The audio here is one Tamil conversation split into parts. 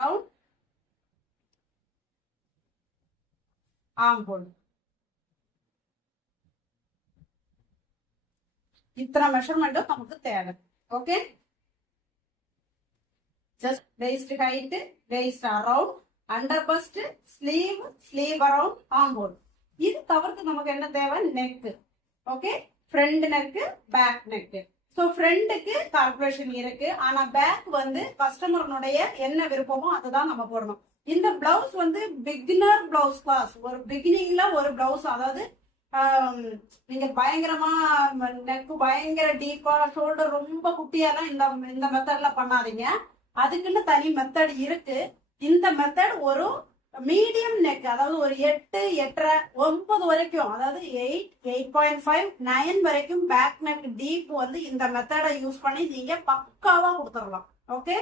down, armhole. இத்தனை மெஷர்மெண்ட்டும் நமக்கு தேவை. Okay, just waist height, waist around, under bust, sleeve, sleeve around, armhole. இது தவிர்த்து நமக்கு என்ன தேவை? Neck. Okay, front neck, back neck. So ஃப்ரண்ட்டுக்கு கால்குலேஷன் இருக்கு, ஆனா பேக் வந்து கஸ்டமர்னுடைய என்ன விருப்பமோ அதுதான் நம்ம போடணும். இந்த பிளவுஸ் வந்து பிகினர் பிளவுஸ் கிளாஸ், ஒரு பிகினிங்ல ஒரு பிளவுஸ், அதாவது நீங்க பயங்கரமா நெக்கு பயங்கர டீப்பா, ஷோல்டர் ரொம்ப குட்டியாலாம் இந்த மெத்தட்ல பண்ணாதீங்க. அதுக்குன்னு தனி மெத்தட் இருக்கு. இந்த மெத்தட் ஒரு மீடியம் நெக், அதாவது ஒரு 8, 8.5, 9 வரைக்கும், அதாவது 8, 8.5, 9 வரைக்கும் பேக் நெக் டீப் வந்து இந்த மெத்தடை யூஸ் பண்ணி நீங்க பக்காவா கொடுத்துடலாம். Okay,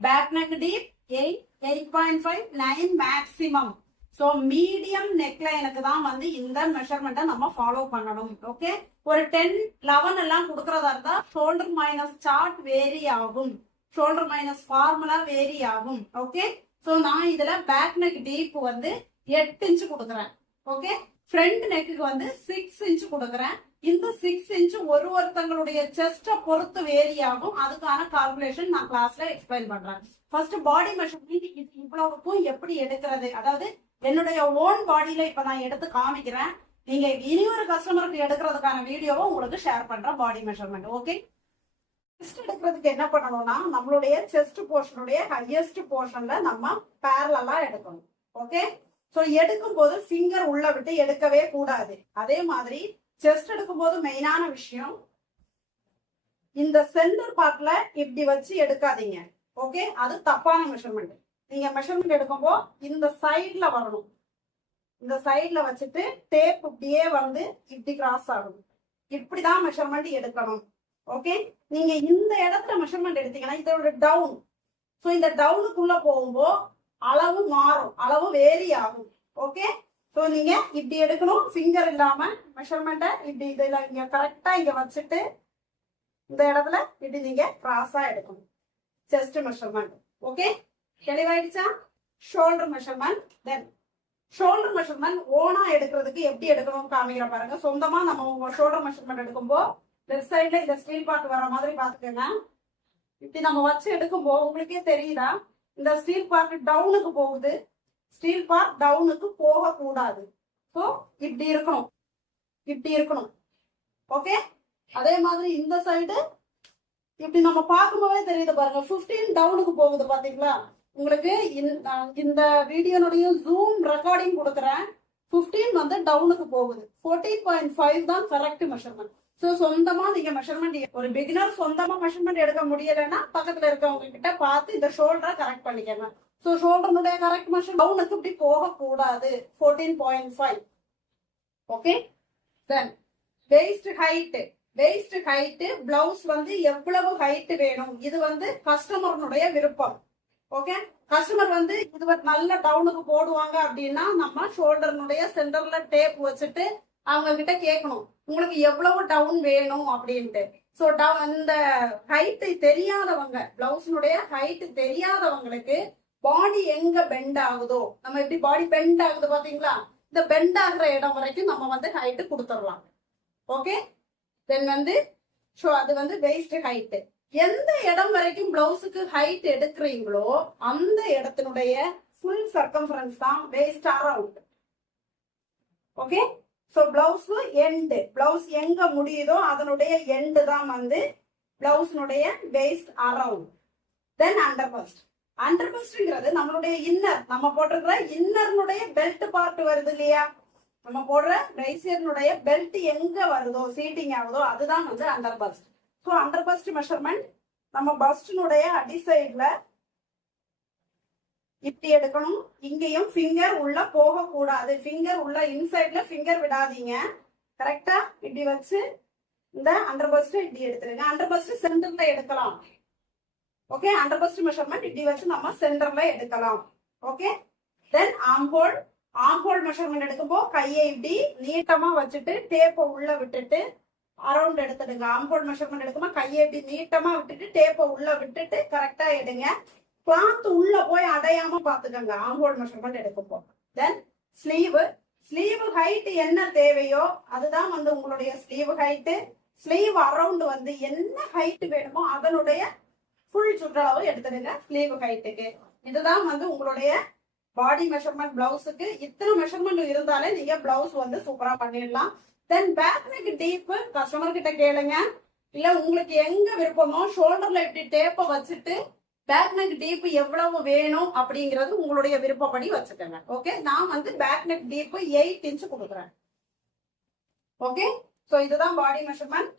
back neck deep 8, 8.5, 9 maximum. So medium நெக்லைனுக்கு தான் வந்து இந்த மெஷர்மெண்ட்டை நம்ம ஃபாலோ பண்ணணும். ஓகே, ஒரு 10, 11 எல்லாம் கொடுக்கறதா இருந்தா ஷோல்டர் மைனஸ் சார்ட் வேரி ஆகும், ஷோல்டர் மைனஸ் ஃபார்முலா வேரி ஆகும். ஓகே, ஸோ நான் இதுல பேக் நெக் டீப் வந்து 8 இன்ச் கொடுக்குறேன். ஓகே, ஃப்ரண்ட் நெக்குக்கு வந்து 6 இன்ச் கொடுக்குறேன். இந்த 6 இன்ச் ஒருத்தங்களுடைய செஸ்ட பொறுத்து வேரி ஆகும். அதுக்கான கால்குலேஷன் நான் கிளாஸ்ல எக்ஸ்பிளைன் பண்றேன். ஃபர்ஸ்ட் பாடி மெஷர்மெண்ட் இவ்வளவுக்கும் எப்படி எடுக்கிறது, அதாவது என்னுடைய ஓன் பாடியில இப்ப நான் எடுத்து காமிக்கிறேன். நீங்க இனி ஒரு கஸ்டமருக்கு எடுக்கிறதுக்கான வீடியோவை உங்களுக்கு ஷேர் பண்றேன். பாடி மெஷர்மெண்ட். ஓகே, செஸ்ட் எடுக்கிறதுக்கு என்ன பண்ணணும்னா, நம்மளுடைய செஸ்ட் போர்ஷனுடைய ஹையஸ்ட் போர்ஷன்ல நம்ம பேரலா எடுக்கணும். ஓகே, சோ எடுக்கும் போது ஃபிங்கர் உள்ள விட்டு எடுக்கவே கூடாது. அதே மாதிரி செஸ்ட் எடுக்கும் போது மெயினான விஷயம், இந்த சென்டர் பார்ட்ல இப்படி வச்சு எடுக்காதீங்க. ஓகே, அது தப்பான மெஷர்மெண்ட். நீங்க மெஷர்மெண்ட் எடுக்கும்போ இந்த சைட்ல வரணும். இந்த சைட்ல வச்சுட்டு டேப் இப்படியே வந்து இப்படி கிராஸ் ஆகணும். இப்படிதான் மெஷர்மெண்ட் எடுக்கணும். ஓகே, நீங்க இந்த இடத்துல மெஷர்மெண்ட் எடுத்தீங்கன்னா இதோட டவுன், ஸோ இந்த டவுனுக்குள்ள போகும்போ அளவு மாறும், அளவு வேரி ஆகும். ஓகே, ஸோ நீங்க இப்படி எடுக்கணும், ஃபிங்கர் இல்லாம மெஷர்மெண்ட்டை இப்படி இதுல இங்க கரெக்டா இங்க வச்சுட்டு இந்த இடத்துல இப்படி நீங்க கிராஸா எடுக்கணும் செஸ்ட் மெஷர்மெண்ட். ஓகே, தெளிவாயிடுச்சா? Shoulder measurement. Then shoulder measurement ஓனா எடுக்கிறதுக்கு எப்படி எடுக்கணும்னு காமிக்கிற பாருங்க. சொந்தமா நம்ம ஷோல்டர் மெஷர்மெண்ட் எடுக்கும்போ லெஃப்ட் சைட்ல இந்த ஸ்டீல் பார்ட் வர மாதிரி பாத்துக்கோங்க. இப்படி நம்ம வச்சு எடுக்கும்போ உங்களுக்கே தெரியுதா, இந்த ஸ்டீல் பார்ட் டவுனுக்கு போகுது, ஸ்டீல் பார்ட் டவுனுக்கு போக கூடாது. ஸோ இப்படி இருக்கணும், இப்படி இருக்கணும். ஓகே, அதே மாதிரி இந்த சைடு இப்படி நம்ம பார்க்கும்போதே தெரியுது பாருங்க, 15 டவுனுக்கு போகுது. பாத்தீங்களா? உங்களுக்கு இந்த வீடியோனுடைய ஜூம் ரெக்கார்டிங் கொடுக்குறேன். 15 வந்து டவுனுக்கு போகுது. 14.5 தான் கரெக்ட் மெஷர்மெண்ட். ஸோ சொந்தமா நீங்க மெஷர்மெண்ட், ஒரு பிகினர் சொந்தமா மெஷர்மெண்ட் எடுக்க முடியலைன்னா பக்கத்துல இருக்கவங்க கிட்ட பார்த்து இந்த ஷோல்டரை கரெக்ட் பண்ணிக்கங்க. ஸோ ஷோல்டருடைய கரெக்ட் மெஷர் டவுனுக்கு இப்படி போக கூடாது. 14.5. Okay, then waist height. Waist height blouse வந்து எவ்வளவு ஹைட் வேணும், இது வந்து கஸ்டமருடைய விருப்பம். ஓகே, கஸ்டமர் வந்து இது நல்ல டவுனுக்கு போடுவாங்க அப்படின்னா நம்ம ஷோல்டர்னுடைய சென்டர்ல டேப் வச்சுட்டு அவங்க கிட்ட கேட்கணும், உங்களுக்கு எவ்வளவு டவுன் வேணும் அப்படின்ட்டு. ஸோ இந்த ஹைட் தெரியாதவங்க, பிளவுஸ்னுடைய ஹைட் தெரியாதவங்களுக்கு பாடி எங்க பெண்ட் ஆகுதோ, நம்ம எப்படி பாடி பெண்ட் ஆகுது பாத்தீங்களா, இந்த பெண்ட் ஆகுற இடம் வரைக்கும் நம்ம வந்து ஹைட் கொடுத்துடலாம். ஓகே, தென் வந்து அது வந்து வெயிஸ்ட் ஹைட். எந்த இடம் வரைக்கும் பிளவுஸுக்கு ஹைட் எடுக்கிறீங்களோ அந்த இடத்தினுடைய ஃபுல் சர்க்கம்ஃபரன்ஸ் தான் waist around. Okay, so blouse end, blouse எங்க முடியுதோ அதனுடைய எண்டு தான் வந்து பிளவுஸ்னுடைய waist around. Then under bust. Under பஸ்ட்ங்கிறது நம்மளுடைய இன்னர், நம்ம போட்டிருக்கிற இன்னர்னுடைய பெல்ட் பார்ட் வருது இல்லையா, நம்ம போடுற ரைசியர்னுடைய பெல்ட் எங்க வருதோ, சீட்டிங் ஆகுதோ அதுதான் வந்து under first. So under first measurement நம்ம பஸ்டினுடைய அடி சைட்ல இப்படி எடுக்கணும். இங்கேயும் ஃபிங்கர் உள்ள போக கூடாது, ஃபிங்கர் உள்ள இன்சைட்ல ஃபிங்கர் விடாதீங்க. கரெக்டா இப்படி வச்சு இந்த அண்டர் பஸ்ட் இப்படி எடுத்துருங்க. அண்டர் பஸ்ட் சென்டர்ல எடுக்கலாம். ஓகே, அண்டர் பஸ்ட் மெஷர்மெண்ட் இப்படி வச்சு நம்ம சென்டர்ல எடுக்கலாம். ஓகே, தென் ஆம்ஹோல். ஆம்ஹோல் மெஷர்மெண்ட் எடுக்கும்போ கையை இப்படி நீட்டமா வச்சுட்டு டேப்பை உள்ள விட்டுட்டு அரௌண்ட் எடுத்துடுங்க. ஆம்ஹோல் மெஷர்மெண்ட் எடுக்கும்போது கையை இப்படி நீட்டமா விட்டுட்டு டேப்பை உள்ள விட்டுட்டு கரெக்டா எடுங்க. கிளாத் உள்ள போய் அடையாம பாத்துக்கோங்க ஆம்போல் மெஷர்மெண்ட் எடுக்கும்போது. தென் ஸ்லீவ் ஹைட் என்ன தேவையோ அதுதான் வந்து உங்களுடைய ஸ்லீவ் ஹைட். ஸ்லீவ் அரவுண்ட் வந்து என்ன ஹைட் வேணுமோ அதனுடைய ஃபுல் சுற்றளவு எடுத்துடுங்க ஸ்லீவ் ஹைட்டுக்கு. இதுதான் வந்து உங்களுடைய பாடி மெஷர்மெண்ட் பிளவுஸுக்கு. இத்தனை மெஷர்மெண்ட் இருந்தாலே நீங்க பிளவுஸ் வந்து சூப்பரா பண்ணிடலாம். Then back neck deep customer கிட்ட கேளுங்க. இல்ல உங்களுக்கு எங்க விருப்பமோ ஷோல்டர்ல இப்படி டேப்பை வச்சுட்டு பேக் நெக் டீப் எவ்வளவு வேணும் அப்படிங்கறது உங்களுடைய விருப்பப்படி வச்சுக்கோங்க. ஓகே, நான் வந்து பேக் நெக் டீப் 8 இன்ச் கொடுக்குறேன். ஓகே, ஸோ இதுதான் பாடி மெஷர்மெண்ட்.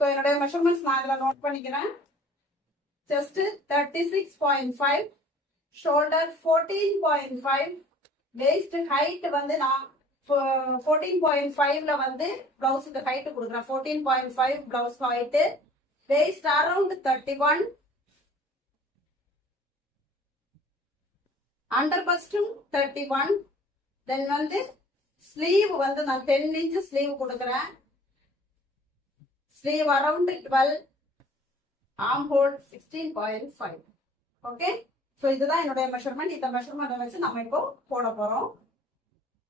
ஸோ என்னுடைய மெஷர்மெண்ட்ஸ் நான் இதுல நோட் பண்ணிக்கிறேன். செஸ்ட் 36.5, ஷோல்டர் 14.5, வேஸ்ட் ஹைட் வந்து நான் 14.5ல வந்து பிளவுஸுக்கு ஹைட் கொடுக்குறேன். 14.5 blouse height. Waist around 31, under பஸ்டும் 31. தென் வந்து ஸ்லீவ் வந்து நான் 10 இன்ச் ஸ்லீவ் கொடுக்குறேன். Sleeve around 12, arm hole 16.5. Okay, so இதுதான் என்னுடைய மெஷர்மெண்ட். இந்த மெஷர்மெண்ட் வச்சு நம்ம இப்போ போட போறோம்.